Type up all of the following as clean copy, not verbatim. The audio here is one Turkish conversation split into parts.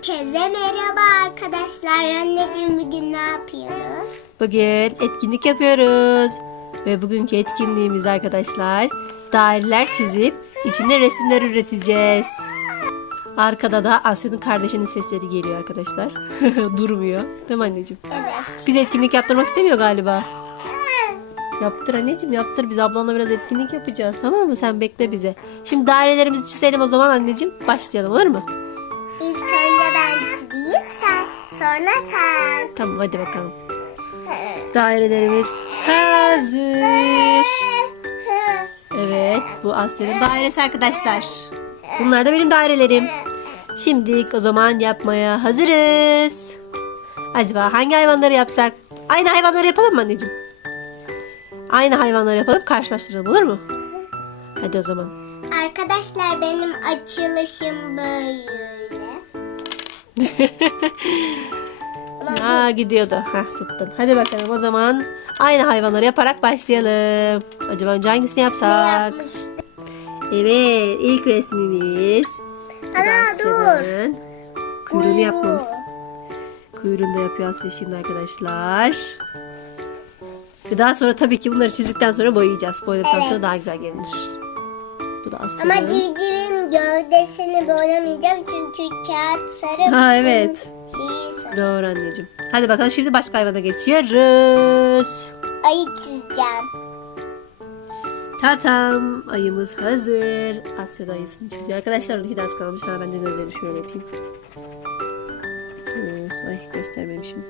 Herkese merhaba arkadaşlar. Anneciğim bugün ne yapıyoruz? Bugün etkinlik yapıyoruz. Ve bugünkü etkinliğimiz arkadaşlar daireler çizip içinde resimler üreteceğiz. Arkada da Asya'nın kardeşinin sesleri geliyor arkadaşlar. Durmuyor. Değil mi anneciğim? Evet. Biz etkinlik yaptırmak istemiyor galiba. Yaptır anneciğim yaptır. Biz ablanla biraz etkinlik yapacağız, tamam mı? Sen bekle bize. Şimdi dairelerimizi çizelim o zaman anneciğim. Başlayalım, olur mu? İlk önce ben çizeyim, sonra sen. Tamam, hadi bakalım. Dairelerimiz hazır. Evet, bu Asya'nın dairesi arkadaşlar. Bunlar da benim dairelerim. Şimdi o zaman yapmaya hazırız. Acaba hangi hayvanları yapsak? Aynı hayvanları yapalım mı anneciğim? Aynı hayvanları yapalım, karşılaştıralım, olur mu? Hadi o zaman. Arkadaşlar benim açılışım böyle. Aa, gidiyordu. Hah, tuttun. Hadi bakalım o zaman aynı hayvanları yaparak başlayalım. Acaba önce hangisini Ne yapsak? yapmıştım? Evet, ilk resmimiz. Ana dur. Asya'nın kuyruğunu yapmamız. Kuyruğunu da yapıyor Asya şimdi arkadaşlar. Ve daha sonra tabii ki bunları çizdikten sonra boyayacağız. Boyadıktan Evet. sonra daha güzel görünür. Bu da Ama Asya'nın. civcivin gövdesini boyamayacağım çünkü kağıt sarı. Ha, evet. Şeyi sarı. Doğru anneciğim. Hadi bakalım şimdi başka hayvana geçiyoruz. Ayı çizeceğim. Tatam, ayımız hazır. Asya'da ayısını çiziyor. Arkadaşlar oradaki de az kalmış. Ha, ben de gözlerini şöyle yapayım. Ay, göstermemişim.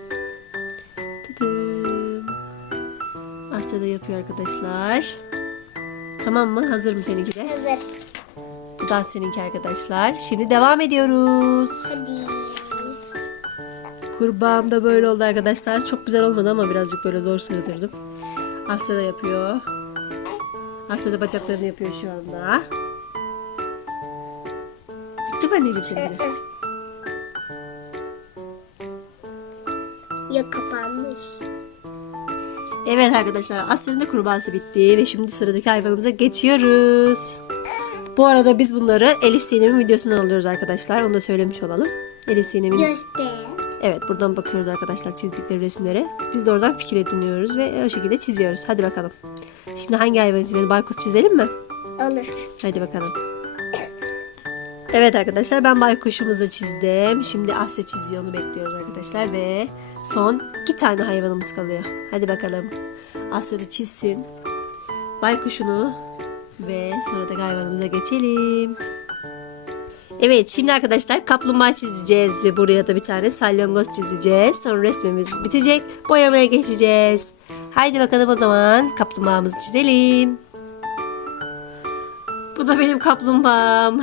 Tadım. Asya'da yapıyor arkadaşlar. Tamam mı? Hazır mı seninki de? Hazır. Bu da seninki arkadaşlar. Şimdi devam ediyoruz. Hadi. Kurbağam da böyle oldu arkadaşlar. Çok güzel olmadı ama birazcık böyle zor sığdırdım. Asya da yapıyor. Asya da bacaklarını yapıyor şu anda. Bitti mi anneciğim seninki de? Ya kapanmış. Evet arkadaşlar, Asya'nın da kurbağası bitti ve şimdi sıradaki hayvanımıza geçiyoruz. Bu arada biz bunları Elif Sinem'in videosundan alıyoruz arkadaşlar. Onu da söylemiş olalım. Elif Sinem'in... Göster. Evet, buradan bakıyoruz arkadaşlar çizdikleri resimlere. Biz de oradan fikir ediniyoruz ve o şekilde çiziyoruz. Hadi bakalım. Şimdi hangi hayvanı çizelim? Baykut çizelim mi? Olur. Hadi bakalım. Evet arkadaşlar, ben baykuşumuzu da çizdim. Şimdi Asya çiziyor, onu bekliyoruz arkadaşlar ve son 2 tane hayvanımız kalıyor. Hadi bakalım. Asya da çizsin baykuşunu ve sonra da hayvanımıza geçelim. Evet, şimdi arkadaşlar kaplumbağa çizeceğiz ve buraya da bir tane salyangoz çizeceğiz. Sonra resmimiz bitecek. Boyamaya geçeceğiz. Haydi bakalım o zaman kaplumbağamızı çizelim. Bu da benim kaplumbağam.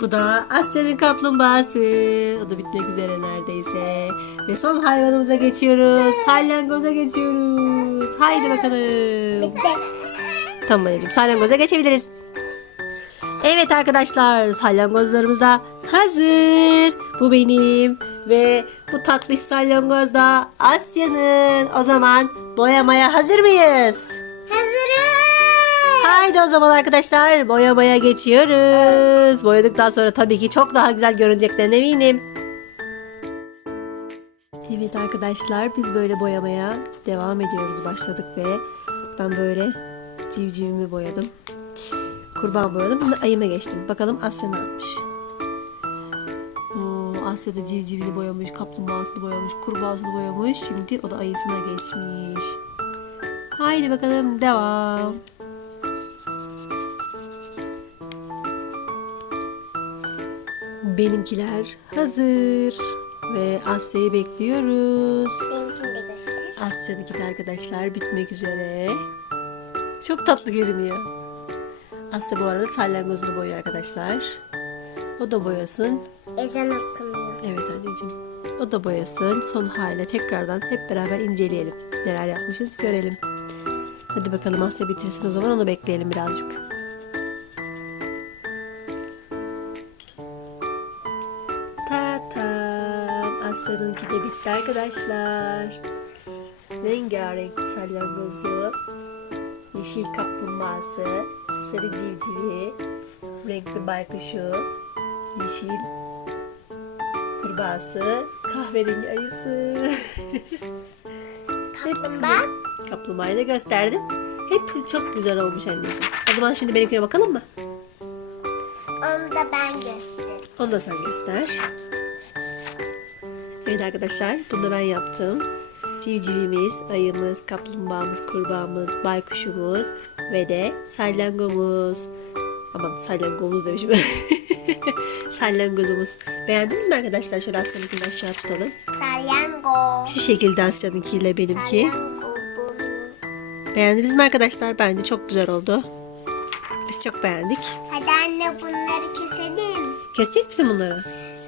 Bu da Asya'nın kaplumbağası. O da bitmek üzere neredeyse. Ve son hayvanımıza geçiyoruz. Salyangoza geçiyoruz. Haydi bakalım. Bitti. Tamam anneciğim, salyangoza geçebiliriz. Evet arkadaşlar, salyangozlarımız da hazır. Bu benim ve bu tatlış salyangoz da Asya'nın. O zaman boyamaya hazır mıyız? Hazırız. Haydi o zaman arkadaşlar boyamaya geçiyoruz. Boyadıktan sonra tabii ki çok daha güzel görüneceklerine eminim. Evet arkadaşlar, biz böyle boyamaya devam ediyoruz. Başladık ve ben böyle civcivimi boyadım. Kurban boyadım. Şimdi ayıma geçtim. Bakalım Asya ne yapmış? Asya da civcivini boyamış, kaplumbağasını boyamış, kurbağasını boyamış. Şimdi o da ayısına geçmiş. Haydi bakalım devam. Benimkiler hazır. Ve Asya'yı bekliyoruz. Benimkini de göster. Asya'nınki de arkadaşlar bitmek üzere. Çok tatlı görünüyor. Asya bu arada salyangozunu boyuyor arkadaşlar. O da boyasın. Ezan okunuyor. Evet anneciğim. O da boyasın. Son haliyle tekrardan hep beraber inceleyelim. Neler yapmışız görelim. Hadi bakalım Asya bitirsin o zaman, onu bekleyelim birazcık. Tatam. Asya'nınki de bitti arkadaşlar. Rengarenk bir salyangozu. Yeşil kaplumbağası. Sarı civcivi. Renkli baykuşu. Yeşil kurbağası, kahverengi ayısı. Kaplumbağa. Kaplumbağayı da gösterdim. Hepsi çok güzel olmuş anneciğim. O zaman şimdi benimkine bakalım mı? Onu da ben göstereyim. Onu da sen göster. Evet arkadaşlar, bunu da ben yaptım. Civcivimiz, ayımız, kaplumbağamız, kurbağamız, baykuşumuz ve de salyangomuz. Aman salyangomuz demişim. Salyangozumuz. Beğendiniz mi arkadaşlar? Şöyle Asya'nınkini aşağı tutalım. Salyangoz. Şu şekilde Asya'nınkiyle benimki. Salyangozumuz. Beğendiniz mi arkadaşlar? Bence çok güzel oldu. Biz çok beğendik. Hadi anne bunları keselim. Kesecek misin bunları?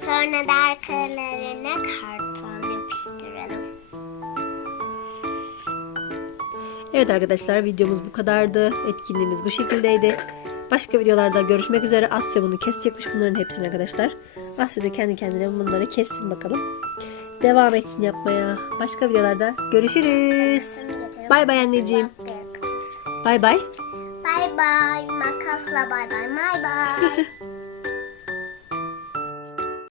Sonra da arkalarına karton yapıştıralım. Evet arkadaşlar, videomuz bu kadardı. Etkinliğimiz bu şekildeydi. Başka videolarda görüşmek üzere. Asya bunu kesecekmiş bunların hepsini arkadaşlar. Asya da kendi kendine bunları kessin bakalım. Devam etsin yapmaya. Başka videolarda görüşürüz. Bay bay anneciğim. Bay bay. Bay bay. Makasla bay bay. Bay bay.